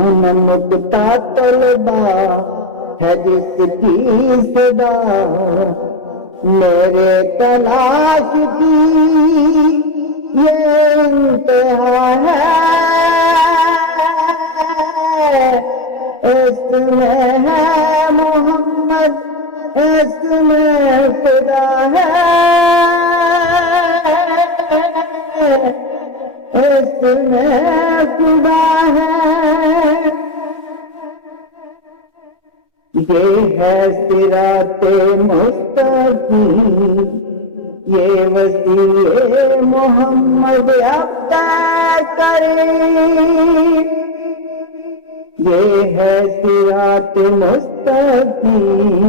نکتا طلبا ہے جس کی صدا میرے تلاش کی یہ انتہا ہے، اس میں ہے محمد، اس میں خدا ہے، اس میں خدا ہے۔ یہ ہے صراط مستقیم، یہ وسیع محمد ابتر کریم، یہ ہے صراط مستقیم،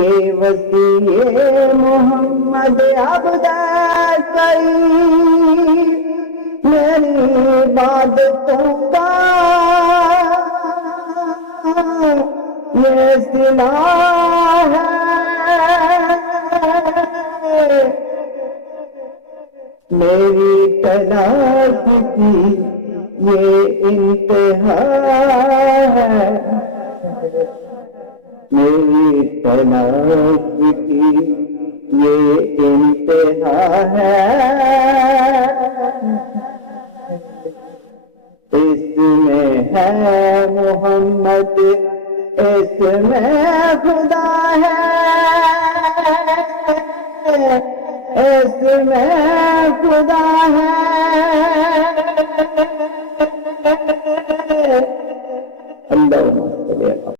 یہ وسیع محمد ابتر کریم۔ میری عبادتوں کا یہ صلاح ہے، میری تلاش کی یہ انتہا ہے، میری تلاش کی یہ انتہا ہے، اس میں ہے محمد، اس میں خدا ہے، اس میں خدا ہے۔ اللہ